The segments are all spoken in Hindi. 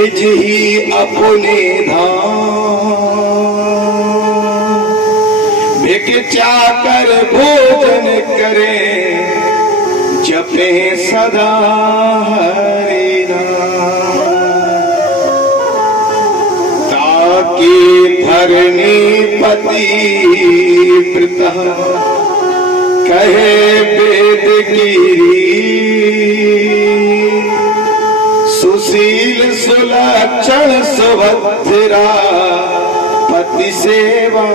निज ही अपने धाम भिख चाकर भोजन करे, जपे सदा हरि नाम। ताकि धरनी पति प्रता कहे वेद गिरी, सुशील सुलक्षण सुभद्रा पति सेवा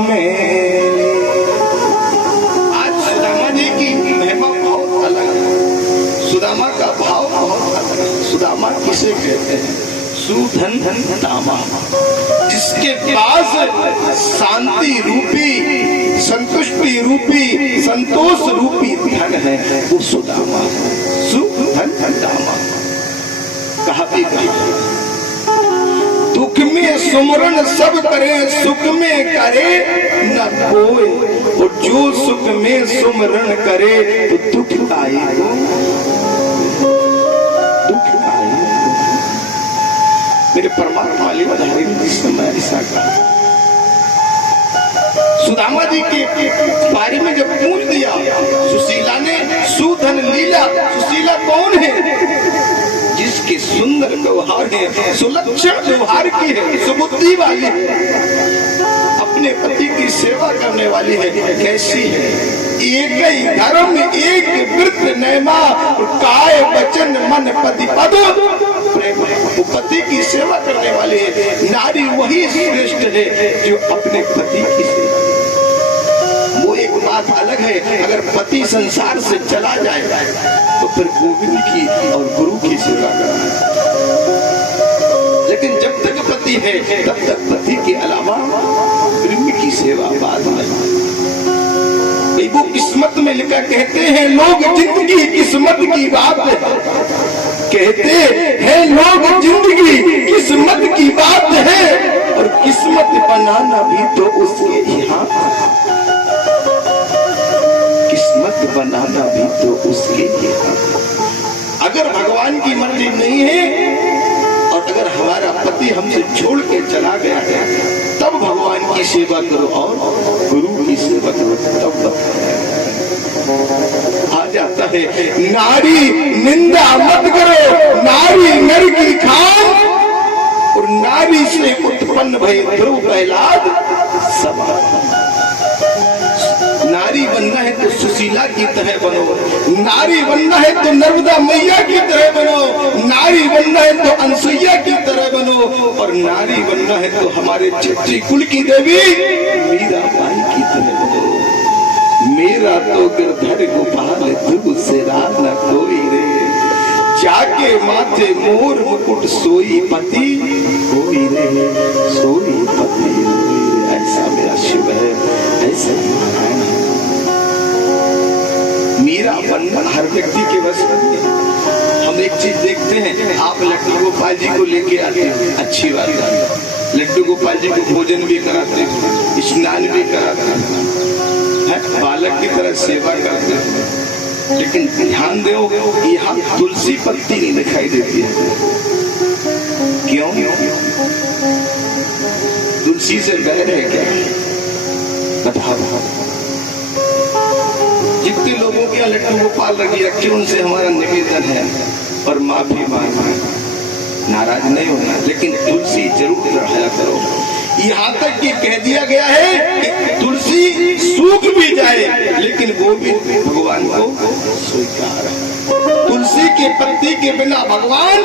में। आज सुदामा जी की महिमा बहुत अलग है, सुदामा का भाव बहुत अलग है। सुदामा किसे कहते हैं? सुधन दामा, जिसके पास शांति रूपी, संतुष्टि रूपी, संतोष रूपी धन है, वो सुदामा। सुधन दामा कहा भी दुख में सुमरन सब करे, सुख में करे न कोई। और जो सुख में सुमरन करे तो दुख आए, दुख आए। मेरे परमात्मा वाली बधाई ने इस समय ऐसा कहा। सुदामा जी के बारे में जब पूछ दिया सुशीला ने, सुधन लीला, सुशीला कौन है? जिसके सुंदर व्यवहार है, सुलक्षण व्यवहार की है, सुबुद्धि वाली है, अपने पति की सेवा करने वाली है। कैसी है? एक ही धर्म एक व्रत नैमा, काय वचन मन पति पद प्रेम। वो पति की सेवा करने वाली है। नारी वही श्रेष्ठ है जो अपने पति की सेवा। वो एक बात अलग है, अगर पति संसार से चला जाए तो फिर गोविंद की और गुरु की सेवा करना। लेकिन जब तक पति है तब तक पति के अलावा प्रेम की सेवा बाद में। वो किस्मत में लिखा, कहते हैं लोग जिंदगी किस्मत की बात है, कहते हैं लोग जिंदगी किस्मत की बात है, और किस्मत बनाना भी तो उसके ही हाथ है। किस्मत बनाना भी तो उसके ही हाथ है। अगर भगवान की मर्जी नहीं है और अगर हमारा पति हमसे छोड़ के चला गया है, तब भगवान की सेवा करो और गुरु की सेवा करो, तब आ जाता है। नारी निंदा मत करो, नारी नर की खान, और नारी से उत्पन्न भय ध्रुव प्रहलाद समान। नारी बनना है तो सुशीला की तरह बनो, नारी बनना है तो नर्मदा मैया की तरह बनो, नारी बनना है तो अनसुईया की तरह बनो, और नारी बनना है तो हमारे क्षत्रिय कुल की देवी मीराबाई की तरह बनो। मेरा तो गिरधर गोपाल ध्रुव से रात न कोई रे, जाके माथे मोर मुकुट सोई पति कोई रे, सोई पति। ऐसा मेरा शिव है, ऐसा नारायण है। मीरा बनना हर व्यक्ति के बस में। हम एक चीज देखते हैं, आप लड्डू गोपाल जी को लेके आते हैं, अच्छी बात है। लड्डू गोपाल जी को भोजन भी कराते हैं, स्नान भी कराते हैं, बालक की तरह सेवा करते हैं। लेकिन ध्यान दो, यहाँ तुलसी पत्ती नहीं दिखाई देती है। क्यों? तुलसी से बैर है क्या? बताओ। जितने लोगों के लड्डू गोपाल रखी उनसे हमारा निवेदन है और माफी मांगना, नाराज नहीं होना, लेकिन तुलसी जरूर चढ़ाया करो। यहाँ तक कि कह दिया गया है कि तुलसी सूख भी जाए लेकिन वो भी भगवान को स्वीकार है। तुलसी के पत्ती के बिना भगवान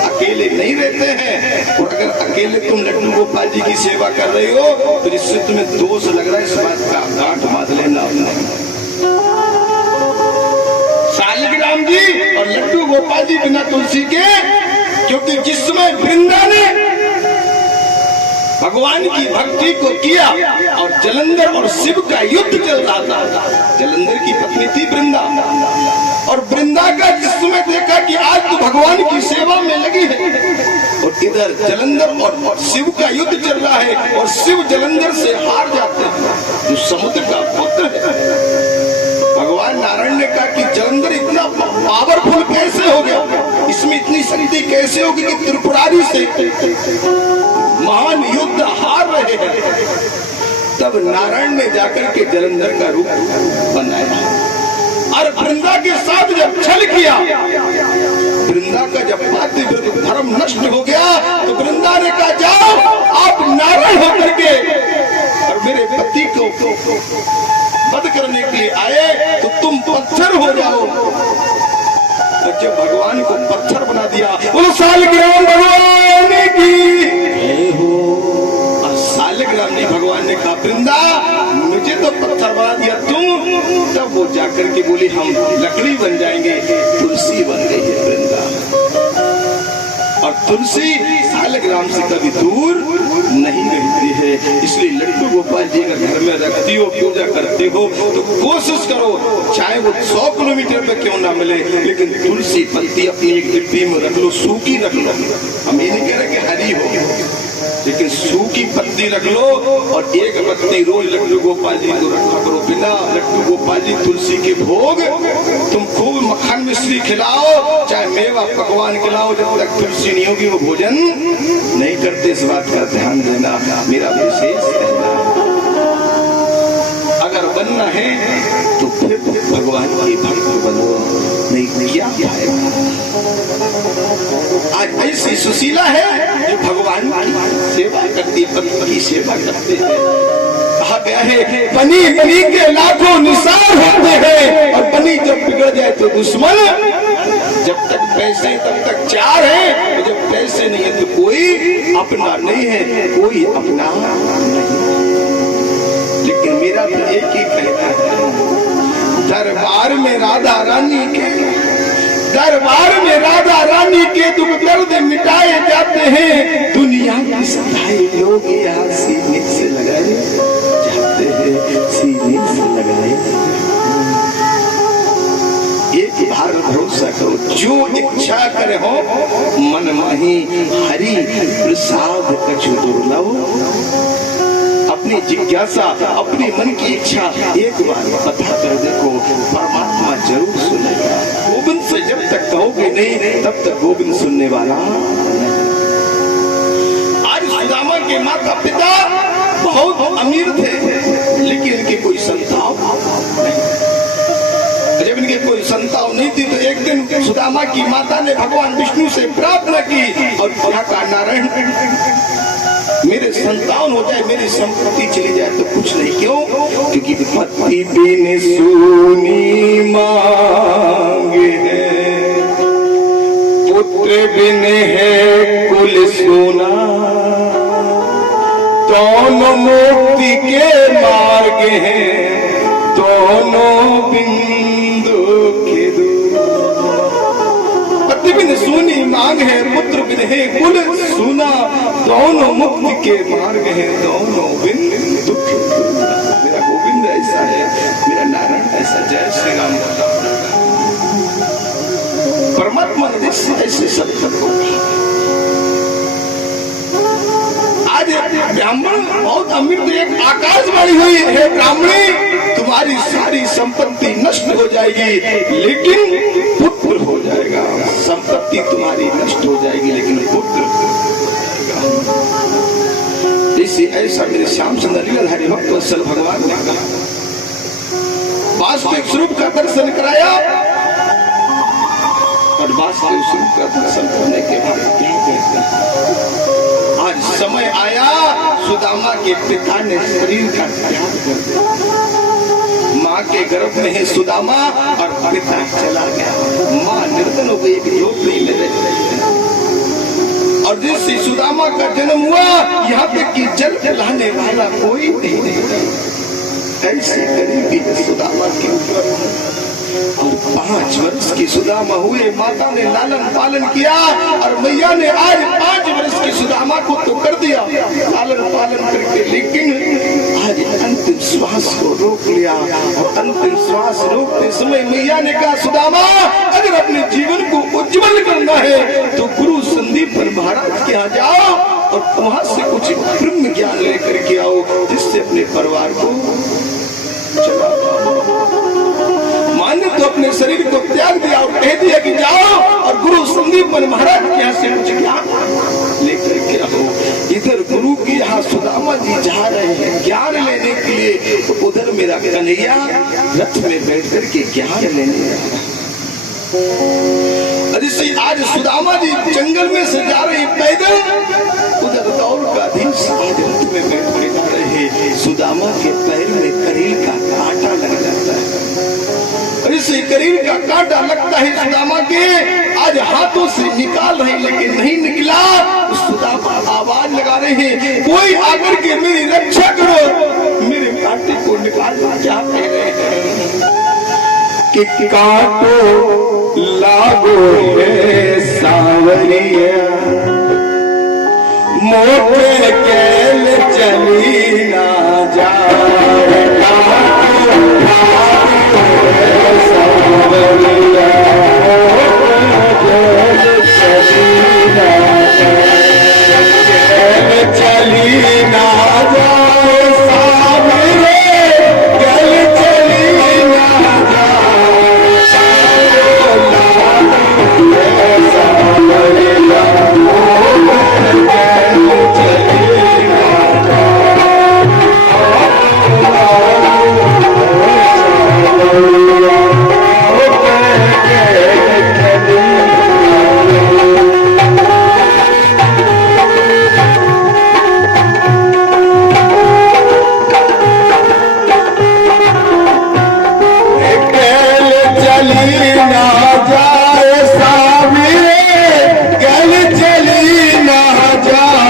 अकेले नहीं रहते हैं। और अगर अकेले तुम लड्डू गोपाल जी की सेवा कर रहे हो तो जिससे तुम्हें दोष लग रहा है, इस बात का गांठ बांध लेना अपना। शालिग्राम जी और लड्डू गोपाल जी बिना तुलसी के, क्योंकि जिस समय वृंदा ने भगवान की भक्ति को किया और जलंधर और शिव का युद्ध चल रहा था, जलंधर की पत्नी थी वृंदा, और वृंदा का जिस समय देखा कि आज तो भगवान की सेवा में लगी है, और इधर जलंधर और शिव का युद्ध चल रहा है और शिव जलंधर से हार जाते हैं, जो समुद्र का पुत्र है। भगवान नारायण ने कहा कि जलंधर इतना पावरफुल कैसे हो गया, इसमें इतनी शक्ति कैसे होगी कि त्रिपुरारी से महान युद्ध हार रहे हैं। तब नारायण ने जाकर के जलंधर का रूप बनाया और वृंदा के साथ जब छल किया, वृंदा का जब पाति धर्म नष्ट हो गया तो वृंदा ने कहा जाओ आप नारायण होकर के और मेरे पति को वध करने के लिए आए तो तुम पत्थर हो जाओ। तो जब भगवान को पत्थर बना दिया, बोलो सालग्राम भगवान की हो। सालग्राम ने भगवान ने कहा वृंदा मुझे तो पत्थर बना दिया तुम, तब वो जाकर के बोली हम लकड़ी बन जाएंगे। तुलसी बन गई है वृंदा, और तुलसी सालग्राम से कभी दूर नहीं रहती है। इसलिए लड्डू गोपाल जी अगर घर में रखती हो, पूजा करते हो तो कोशिश करो चाहे वो 100 किलोमीटर पे क्यों ना मिले, लेकिन तुलसी पत्ती अपनी एक डिब्बी में रख लो, सूखी रख लो। हम ये नहीं कह रहे कि हरी हो, लेकिन सूखी पत्ती रख लो और एक पत्ती रोज लड्डू गोपाल जी को रखा करो। बिना लड्डू गोपाल जी तुलसी के भोग तुम खूब मक्खन मिश्री खिलाओ, चाहे मेवा पकवान खिलाओ, जब तक तुलसी नहीं होगी वो भोजन नहीं करते। इस बात का ध्यान देना मेरा विशेष कहना। अगर बनना है तो फिर भगवान के भक्त बनो, नहीं किया जाएगा। आज ऐसी सुशीला है जो भगवान की सेवा करती, पति की सेवा करते हैं। कहा गया है बनी बनी के लाखों निसार होते हैं, और बनी जब बिगड़ जाए तो दुश्मन। जब तक पैसे तब तक चार है, तो जब पैसे नहीं है तो कोई अपना नहीं है, कोई अपना नहीं। लेकिन मेरा तो एक ही कहना है, दरबार में राधा रानी के, दरबार में राधा रानी के दुख दर्द मिटाए जाते हैं। दुनिया की सदाई लोग यहाँ सीने से लगाए जाते हैं, सीने से लगाए। एक बार भरोसा करो, जो इच्छा करे हो मन माही हरि प्रसाद कछु दुर्लभ। अपनी जिज्ञासा, अपनी मन की इच्छा एक बार बता कर देखो, परमात्मा जरूर सुनेगा। गोविंद से जब तक कहोगे नहीं, तब तक गोविंद सुनने वाला नहीं। आज सुदामा के माता पिता बहुत अमीर थे, लेकिन इनके कोई संतान नहीं। जब इनके कोई संतान नहीं थी तो एक दिन सुदामा की माता ने भगवान विष्णु से प्रार्थना की और कहा नारायण मेरे संतान हो जाए, मेरी संपत्ति चली जाए तो कुछ नहीं। क्यों? क्योंकि पति बिन सूनी मांगे है, पुत्र बिन है कुल सोना, दोनों मुक्ति के मार्ग हैं, दोनों बिंदु के दूर। पति बिन सूनी मांग है, पुत्र बिन है कुल सोना, दोनों मुक्ति के मार्ग हैं, दोनों बिंदु के दूर। मेरा गोविंद ऐसा है, मेरा नारायण ऐसा। जय श्री राम। परमात्मा ने ऐसे सब को आज ब्राह्मण बहुत अमीर थे, एक आकाशवाणी हुई है ब्राह्मणी तुम्हारी सारी संपत्ति नष्ट हो जाएगी लेकिन पुत्र हो जाएगा। संपत्ति तुम्हारी नष्ट हो जाएगी लेकिन पुत्र इसी ऐसा मेरे श्याम सुंदर लीलाधारी भक्त वत्सल भगवान ने कहा। वास्तविक स्वरूप का दर्शन कराया और वास्तविक स्वरूप का दर्शन करने के बाद क्या कहते हैं, आज समय आया सुदामा के पिता ने शरीर का त्याग कर दिया। माँ के गर्भ में है सुदामा और पिता चला गया। माँ निर्धन हो गई, एक झोपड़ी में रह रही है। और जिससे सुदामा का जन्म हुआ यहाँ पे कि जल पिलाने वाला कोई नहीं। ऐसी गरीबी है सुदामा के ऊपर। और 5 वर्ष की सुदामा हुए, माता ने लालन पालन किया और मैया ने आज 5 वर्ष की सुदामा को तो कर दिया लालन पालन करके, लेकिन आज अंतिम श्वास को रोक लिया। और अंतिम श्वास रोकते समय मैया ने कहा सुदामा अगर अपने जीवन को उज्जवल करना है तो गुरु संदीप महाराज के यहाँ जाओ और वहां से कुछ ब्रह्म ज्ञान लेकर के आओ जिससे अपने परिवार को चला। भगवान ने तो अपने शरीर को त्याग दिया और कह दिया कि जाओ और गुरु संदीपन महाराज के यहाँ से कुछ ज्ञान लेकर के आओ। इधर गुरु के यहाँ सुदामा जी जा रहे हैं ज्ञान लेने के लिए, तो उधर मेरा कन्हैया रथ में बैठ कर के ज्ञान लेने जा रहा है। जिससे आज सुदामा जी जंगल में से जा रहे पैदल, उधर दौड़ का धीस आज रथ में बैठ कर जा रहे। सुदामा के पैर में करील का कांटा लग जाता है। इससे करील का कांटा लगता है सुदामा के, आज हाथों से निकाल रहे लेकिन नहीं निकला। सुदामा आवाज लगा रहे हैं, कोई आकर के मेरी रक्षा करो, मेरे कांटे को निकाल दो। क्या कह रहे हैं कि कांटो लागो है सांवरिया, मोटे कैल चली ना जाए। कांटो लागो है सांवरिया, कैल चली ना जाए, कैल चली ना जाए सांवरे, कैल चली ना जाए।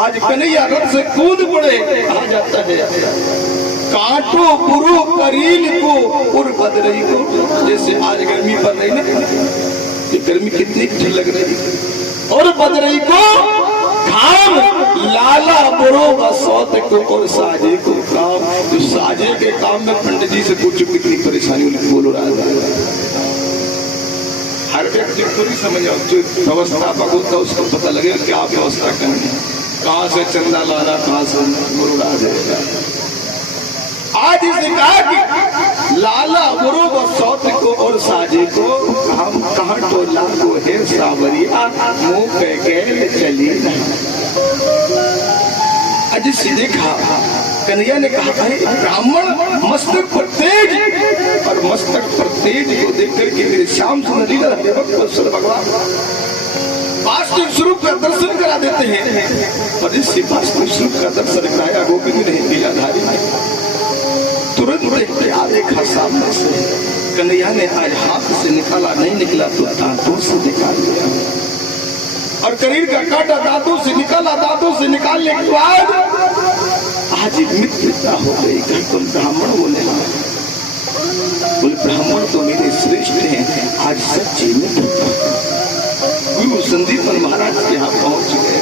आज कन्हैया रथ से कूद पड़े, कहा जाता है कांटो पुरु करील को और बदरई को। जैसे आज गर्मी पड़ रही ना, ये गर्मी कितनी अच्छी लग रही, और बदरई को घाम लाला बुरो बसौत को और साजे को काम। जो साजे के काम में पंडित जी से पूछो कितनी परेशानी बोलो राजा। हर व्यक्ति थोड़ी समझ आओ, जो व्यवस्थापक होता है उसको पता लगेगा क्या व्यवस्था करनी है, कहाँ से चंदा लाना, कहाँ से मुरुड़ा देगा। आज इसने कहा कि लाला बुरो बसौत को और साजे को हम कहाँ तो लागो है सावरिया, मुंह पे गैल चली आज से देखा। कन्हैया ने कहा अरे ब्राह्मण मस्तक पर तेज, और मस्तक पर तेज को देख करके मेरे श्याम सुंदर लीला भगवान वास्तविक स्वरूप का दर्शन करा देते हैं। और इससे वास्तविक स्वरूप का दर्शन कराया गोविंद ने लीलाधारी ने तुरंत आ देखा सामने से। कन्हैया ने आज हाथ से निकाला, नहीं निकला तो दांतों से निकाल दिया, और करीर का कांटा दांतों से निकाला। दांतों से निकालने के बाद आज मित्रता हो गई। तुम ब्राह्मण बोले, बोले ब्राह्मण तो मेरे श्रेष्ठ हैं। आज सच्ची मित्रता। गुरु संदीपन महाराज के यहाँ पहुंच गए,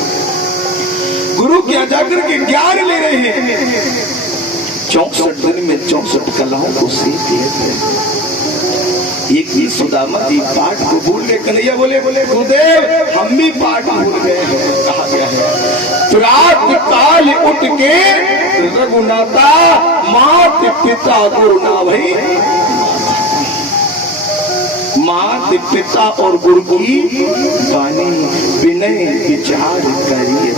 गुरु के यहाँ जाकर के ज्ञान ले रहे हैं। 64 दिन में 64 कलाओं को सीख लेते हैं। एक ही सुदामा जी पाठ को भूल गए। कन्हैया बोले गुरुदेव हम भी पाठ भूल गए हैं। कहा गया है प्रात काल उठ के रघुनाथा मात पिता गुरु ना भई, मात पिता और गुरु की वाणी विनय विचार करिए।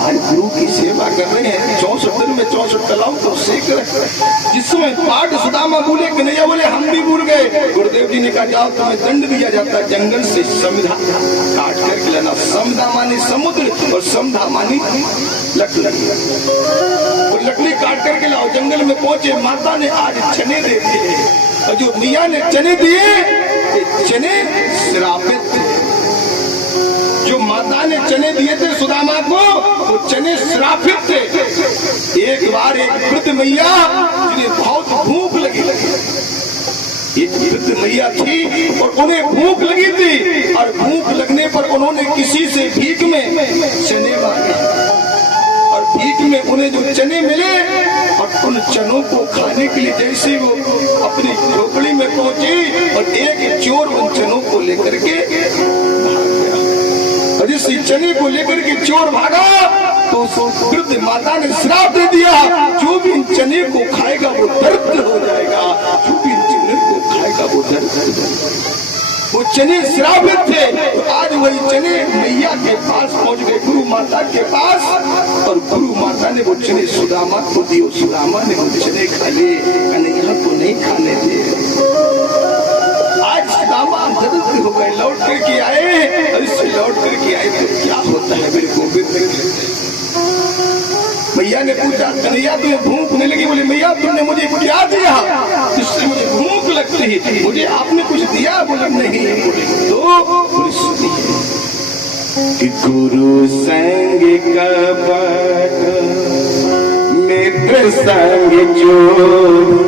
आज गुरु की सेवा कर रहे हैं, 64 दिन में 64 कलाओं को सीख रहे हैं। जिसमें पाठ सुदामा बोले, कन्हैया बोले हम भी भूल गए। गुरुदेव जी ने कहा जाओ तुम्हें दंड दिया जाता है, जंगल से समधा काट करके लाना। समधा मानी समुद्र और समधा मानी लकड़ी, और लकड़ी काट करके लाओ। जंगल में पहुंचे, माता ने आज चने दे दिए, और जो मियाँ ने चने दिए ये चने श्रापित थे। जो माता ने चने दिए थे सुदामा को, वो चने श्रापित थे। एक बार एक वृद्ध मैया जिन्हें बहुत भूख लगी, एक वृद्ध मैया थी और उन्हें भूख लगी थी, और भूख लगने पर उन्होंने किसी से भीख में चने मांगे, और भीख में उन्हें जो चने मिले, और उन चनों को खाने के लिए जैसे वो अपनी झोपड़ी में पहुंची, और एक चोर उन चनों को लेकर के जिस चने को लेकर के चोर भागा, तो वृद्ध माता ने श्राप दे दिया जो भी इन चने को खाएगा वो दरिद्र हो जाएगा, जो भी इन चने को खाएगा वो दरिद्र हो जाएगा। वो चने श्रापित थे, तो आज वही चने मैया के पास पहुंच गए, गुरु माता के पास, और गुरु माता ने वो चने सुदामा को दिए। सुदामा ने वो चने खा लिए, कन्हैया को नहीं खाने दिए। आज सुदामा दरिद्र हो गए, लौट करके आए, और इससे लौट करके आए तो क्या होता है मेरे गोविंद। मैया ने पूछा कन्हैया तुम्हें भूख नहीं लगी? बोले मैया तुमने मुझे क्या दिया जिससे मुझे भूख लगती है? मुझे आपने कुछ दिया? बोले नहीं। तो कि गुरु संग कपट मित्र संग चोर,